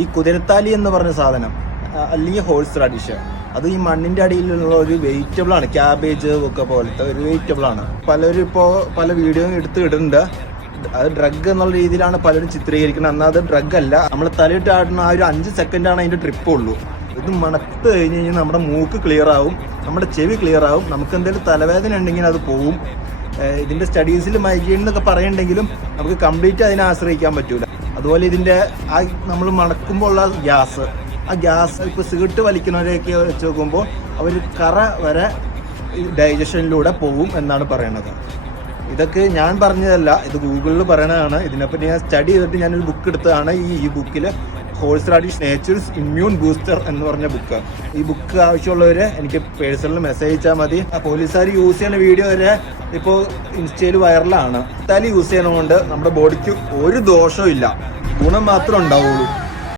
ഈ കുതിരത്താലി എന്ന് പറഞ്ഞ സാധനം അല്ലെങ്കിൽ ഹോഴ്സ് റാഡിഷ്, അത് ഈ മണ്ണിൻ്റെ അടിയിലുള്ള ഒരു വെജിറ്റബിൾ ആണ്. ക്യാബേജ് ഒക്കെ പോലത്തെ ഒരു വെജിറ്റബിൾ ആണ്. പലരും ഇപ്പോൾ പല വീഡിയോ എടുത്ത് ഇടുന്നുണ്ട്. അത് ഡ്രഗ് എന്നുള്ള രീതിയിലാണ് പലരും ചിത്രീകരിക്കുന്നത്. എന്നാൽ അത് ഡ്രഗ് അല്ല. നമ്മൾ തലയിട്ട് ആടുന്ന ആ ഒരു 5 സെക്കൻഡാണ് അതിൻ്റെ ട്രിപ്പ് ഉള്ളൂ. ഇത് മണത്ത് കഴിഞ്ഞ് കഴിഞ്ഞാൽ നമ്മുടെ മൂക്ക് ക്ലിയർ ആവും, നമ്മുടെ ചെവി ക്ലിയർ ആവും. നമുക്ക് എന്തെങ്കിലും തലവേദന ഉണ്ടെങ്കിൽ അത് പോവും. ഇതിൻ്റെ സ്റ്റഡീസിൽ മൈഗ്രെയിൻ എന്നൊക്കെ പറയുന്നുണ്ടെങ്കിലും നമുക്ക് കംപ്ലീറ്റ് അതിനെ ആശ്രയിക്കാൻ പറ്റൂല. അതുപോലെ ഇതിൻ്റെ ആ നമ്മൾ മണക്കുമ്പോൾ ഉള്ള ഗ്യാസ്, ആ ഗ്യാസ് ഇപ്പോൾ സിഗരറ്റ് വലിക്കുന്നവരെയൊക്കെ വെച്ച് നോക്കുമ്പോൾ അവർ കറ വരെ ഡൈജഷനിലൂടെ പോവും എന്നാണ് പറയണത്. ഇതൊക്കെ ഞാൻ പറഞ്ഞതല്ല, ഇത് ഗൂഗിളിൽ പറയണതാണ്. ഇതിനെപ്പറ്റി ഞാൻ സ്റ്റഡി ചെയ്തിട്ട് ഞാനൊരു ബുക്ക് എടുത്തതാണ്. ഈ ബുക്കിൽ horse radish natures immune booster എന്ന് പറഞ്ഞ ബുക്ക്. ഈ ബുക്ക് ആവശ്യമുള്ളവർ എനിക്ക് പേഴ്സണൽ മെസ്സേജ് അയച്ചാൽ മതി. ആ പോലീസുകാർ യൂസ് ചെയ്യുന്ന വീഡിയോ വരെ ഇപ്പോൾ ഇൻസ്റ്റയിൽ വൈറലാണ്. തല യൂസ് ചെയ്യണതുകൊണ്ട് നമ്മുടെ ബോഡിക്ക് ഒരു ദോഷവും ഇല്ല, ഗുണം മാത്രമേ ഉണ്ടാവുള്ളൂ.